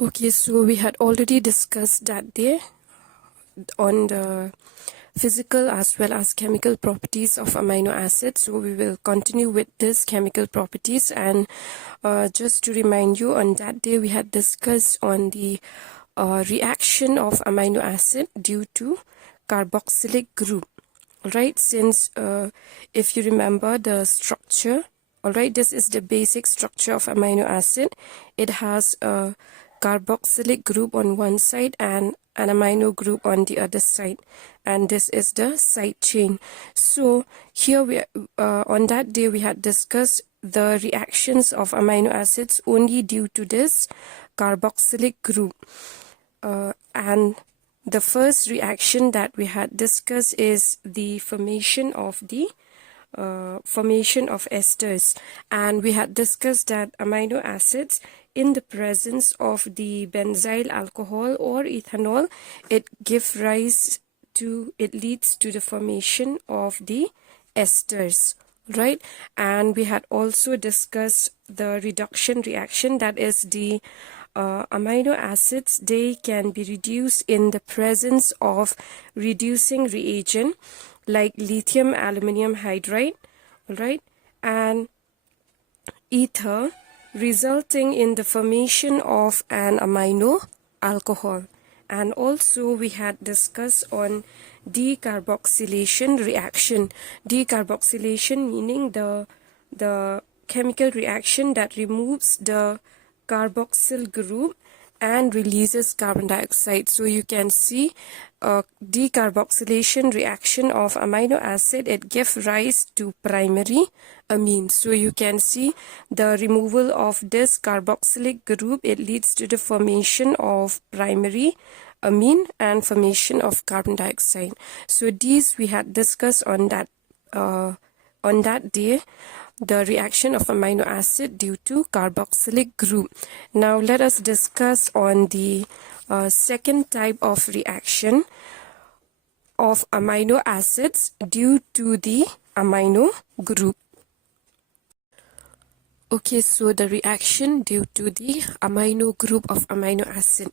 Okay, so we had already discussed that there on the physical as well as chemical properties of amino acids. So we will continue with this chemical properties, and just to remind you, on that day we had discussed on the reaction of amino acid due to carboxylic group. Alright, since if you remember the structure, alright, this is the basic structure of amino acid. It has a carboxylic group on one side and an amino group on the other side, and this is the side chain. So here we on that day we had discussed the reactions of amino acids only due to this carboxylic group, and the first reaction that we had discussed is the formation of esters, and we had discussed that amino acids in the presence of the benzyl alcohol or ethanol, it leads to the formation of the esters, right? And we had also discussed the reduction reaction, that is the amino acids, they can be reduced in the presence of reducing reagent like lithium aluminum hydride, right, and ether, resulting in the formation of an amino alcohol. And also we had discussed on decarboxylation reaction. Decarboxylation meaning the chemical reaction that removes the carboxyl group and releases carbon dioxide. So you can see decarboxylation reaction of amino acid, it gives rise to primary amine. So you can see the removal of this carboxylic group, it leads to the formation of primary amine and formation of carbon dioxide. So these we had discussed on that day, the reaction of amino acid due to carboxylic group. Now let us discuss on the second type of reaction of amino acids due to the amino group. Okay, so the reaction due to the amino group of amino acid.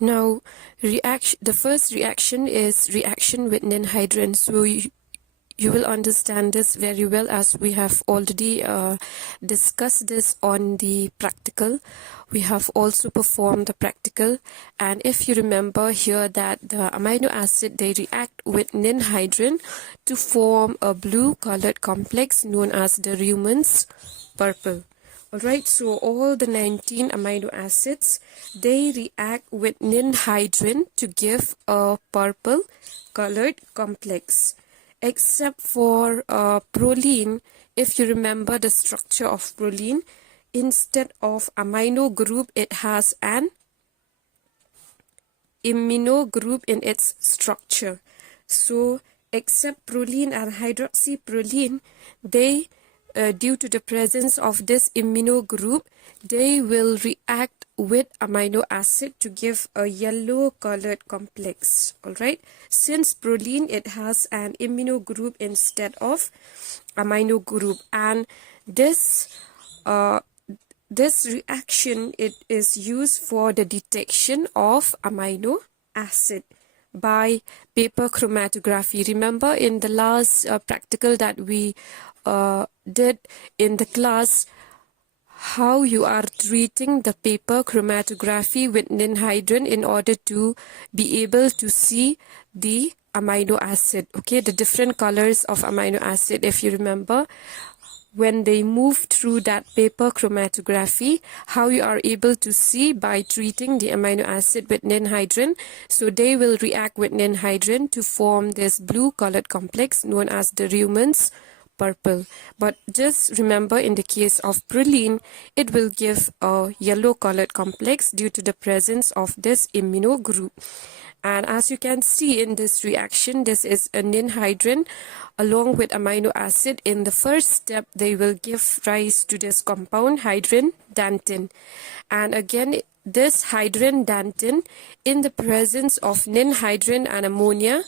Now, the first reaction is reaction with ninhydrin. So you will understand this very well, as we have already discussed this on the practical. We have also performed the practical, and if you remember here that the amino acid, they react with ninhydrin to form a blue colored complex known as the Reuman's purple. Alright, so all the 19 amino acids, they react with ninhydrin to give a purple colored complex. Except for proline, if you remember the structure of proline, instead of amino group, it has an amino group in its structure. So except proline and hydroxyproline, they due to the presence of this amino group, they will react with amino acid to give a yellow colored complex. Alright, since proline, it has an amino group instead of amino group, and this reaction, it is used for the detection of amino acid by paper chromatography. Remember in the last practical that we did in the class, how you are treating the paper chromatography with ninhydrin in order to be able to see the amino acid, okay, the different colors of amino acid. If you remember, when they move through that paper chromatography, how you are able to see by treating the amino acid with ninhydrin. So they will react with ninhydrin to form this blue colored complex known as the Reuman's purple. But just remember, in the case of proline, it will give a yellow colored complex due to the presence of this amino group. And as you can see in this reaction, this is a ninhydrin along with amino acid. In the first step, they will give rise to this compound hydrin dantin. And again, this hydrin dantin, in the presence of ninhydrin and ammonia,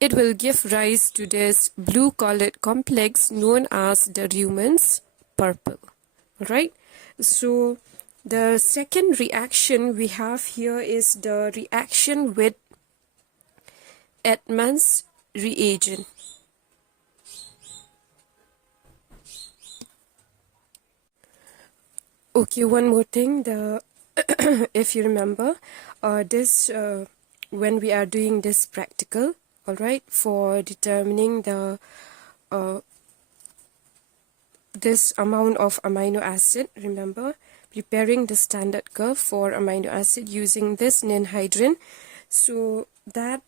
it will give rise to this blue colored complex known as the Reuman's purple. Right? So The second reaction we have here is the reaction with Edmonds reagent. Okay, one more thing, the if you remember, when we are doing this practical, all right, for determining the this amount of amino acid, remember, preparing the standard curve for amino acid using this ninhydrin. So that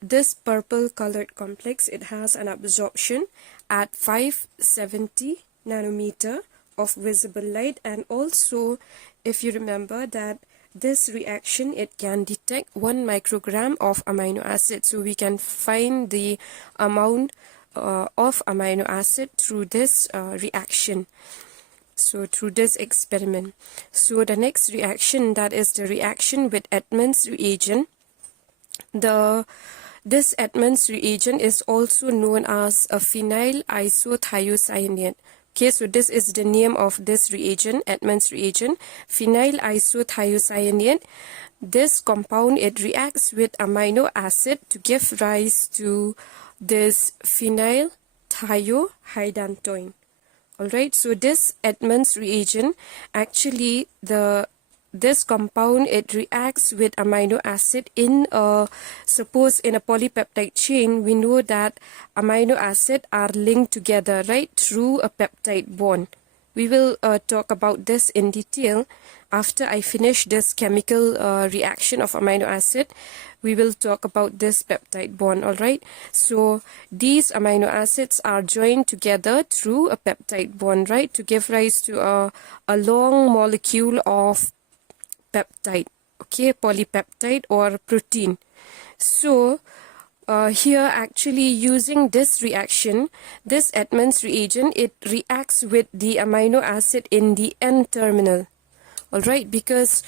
this purple colored complex, it has an absorption at 570 nanometer of visible light, and also if you remember that this reaction, it can detect 1 microgram of amino acid, so we can find the amount of amino acid through this reaction, so through this experiment. So the next reaction, that is the reaction with Edmonds reagent. This Edmonds reagent is also known as a phenyl isothiocyanate. Okay, so this is the name of this reagent, Edmonds reagent, phenyl isothiocyanate. This compound, it reacts with amino acid to give rise to this phenyl thiohydantoin. Alright, so this Edmonds reagent, actually this compound, it reacts with amino acid in suppose in a polypeptide chain. We know that amino acid are linked together, right, through a peptide bond. We will talk about this in detail after I finish this chemical reaction of amino acid. We will talk about this peptide bond, alright. So these amino acids are joined together through a peptide bond, right, to give rise to a long molecule of peptide, okay, polypeptide or protein. So here actually using this reaction, this Edmonds reagent, it reacts with the amino acid in the N-terminal. Alright, because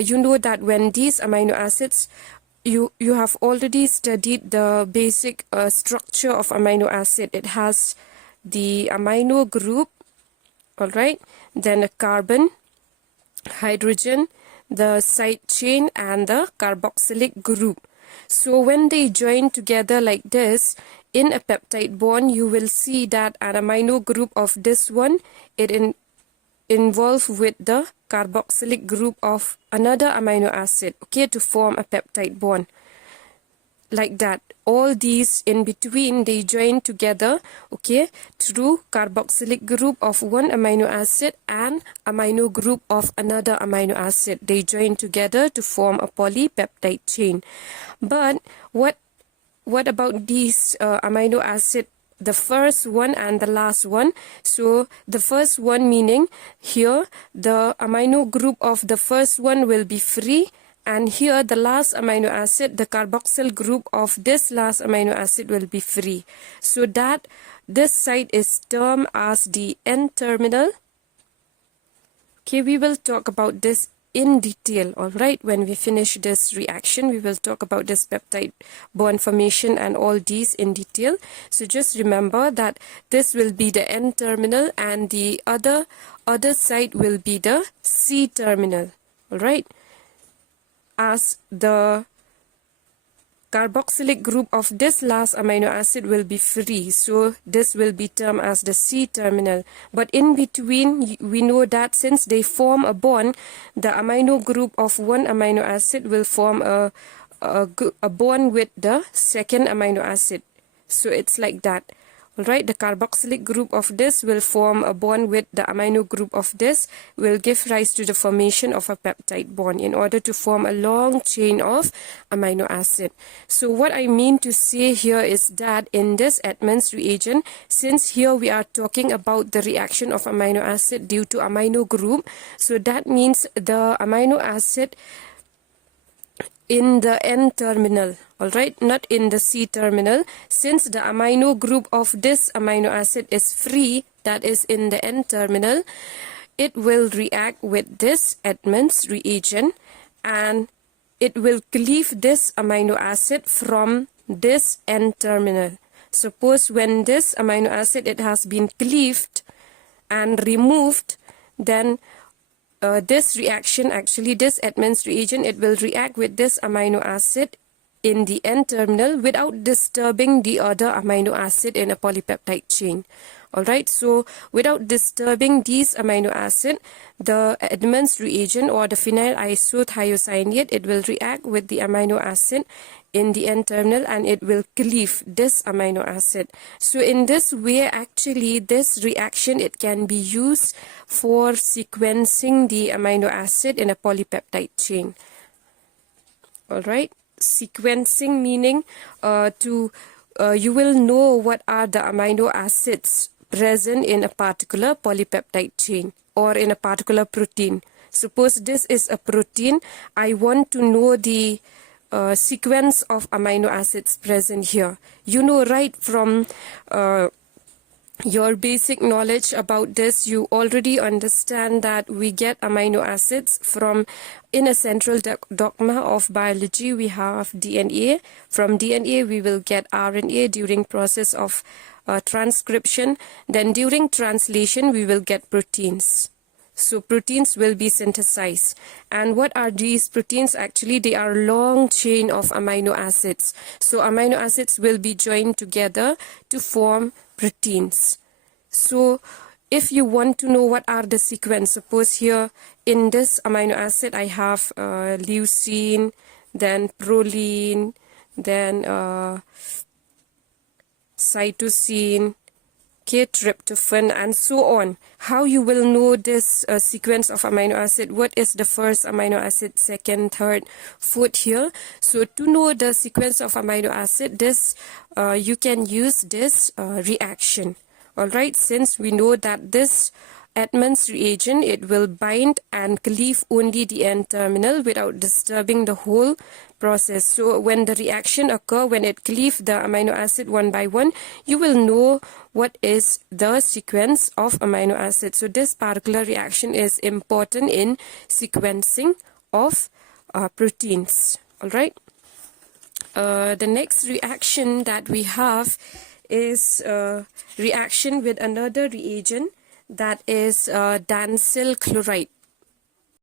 you know that when these amino acids, you have already studied the basic structure of amino acid. It has the amino group, alright, then a carbon, hydrogen, the side chain, and the carboxylic group. So when they join together like this in a peptide bond, you will see that an amino group of this one, it involved with the carboxylic group of another amino acid, okay, to form a peptide bond. Like that, all these in between, they join together, okay, through carboxylic group of one amino acid and amino group of another amino acid. They join together to form a polypeptide chain. But what about these amino acid, the first one and the last one? So the first one, meaning here the amino group of the first one will be free, and here the last amino acid, the carboxyl group of this last amino acid, will be free. So that this site is termed as the N-terminal. Okay, we will talk about this in detail, alright. When we finish this reaction, we will talk about this peptide bond formation and all these in detail. So just remember that this will be the N-terminal and the other side will be the C-terminal, alright. As the carboxylic group of this last amino acid will be free, so this will be termed as the C-terminal. But in between, we know that since they form a bond, the amino group of one amino acid will form a bond with the second amino acid. So it's like that. Alright, the carboxylic group of this will form a bond with the amino group of this, will give rise to the formation of a peptide bond in order to form a long chain of amino acid. So what I mean to say here is that in this Edmonds reagent, since here we are talking about the reaction of amino acid due to amino group, so that means the amino acid in the N-terminal, alright, not in the C-terminal. Since the amino group of this amino acid is free, that is in the N-terminal, it will react with this Edmonds reagent and it will cleave this amino acid from this N-terminal. Suppose when this amino acid, it has been cleaved and removed, then this reaction, actually this Edmonds reagent, it will react with this amino acid in the N-terminal without disturbing the other amino acid in a polypeptide chain. Alright, so without disturbing these amino acid, the Edmonds reagent or the phenyl isothiocyanate, it will react with the amino acid in the N-terminal and it will cleave this amino acid. So in this way, actually this reaction, it can be used for sequencing the amino acid in a polypeptide chain. Alright, sequencing meaning you will know what are the amino acids present in a particular polypeptide chain or in a particular protein. Suppose this is a protein, I want to know the sequence of amino acids present here. You know, right from your basic knowledge about this, you already understand that we get amino acids from, in a central dogma of biology, we have DNA. From DNA, we will get RNA during process of transcription. Then during translation, we will get proteins. So proteins will be synthesized. And what are these proteins? Actually, they are long chain of amino acids. So amino acids will be joined together to form proteins. So if you want to know what are the sequence, suppose here in this amino acid I have leucine, then proline, then cytosine, tryptophan, and so on. How you will know this sequence of amino acid? What is the first amino acid, second, third, fourth here? So to know the sequence of amino acid, this you can use this reaction. Alright, since we know that this Edmonds reagent, it will bind and cleave only the N-terminal without disturbing the whole process. So when the reaction occur, when it cleaves the amino acid one by one, you will know what is the sequence of amino acids. So this particular reaction is important in sequencing of proteins. Alright. The next reaction that we have is reaction with another reagent, that is dansyl chloride.